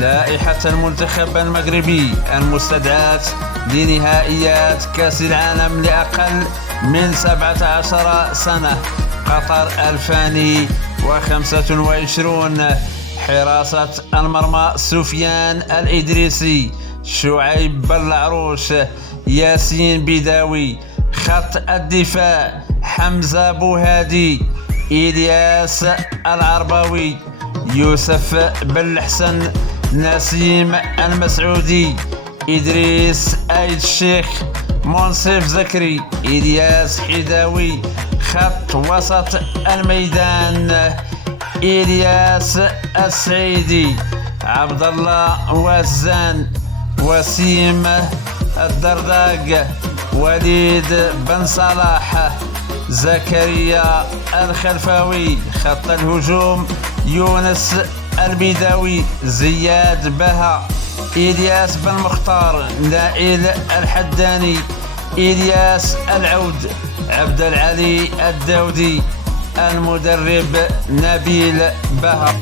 لائحة المنتخب المغربي المستدعاة لنهائيات كأس العالم لأقل من 17 سنة قطر 2025. حراسة المرمى سفيان الإدريسي، شعيب بلعروش، ياسين بداوي. خط الدفاع حمزة بوهادي، إلياس العرباوي، يوسف بلحسن، نسيم المسعودي، إدريس آيد الشيخ، منصف زكري، إلياس حداوي. خط وسط الميدان إلياس السعيدي، عبد الله وزان، وسيم الدرداق، وليد بن صلاح، زكريا الخلفاوي. خط الهجوم يونس البيداوي، زياد بها، إلياس بن مختار، نائل الحداني، إلياس العود، عبد العلي الداودي. المدرب نبيل بها.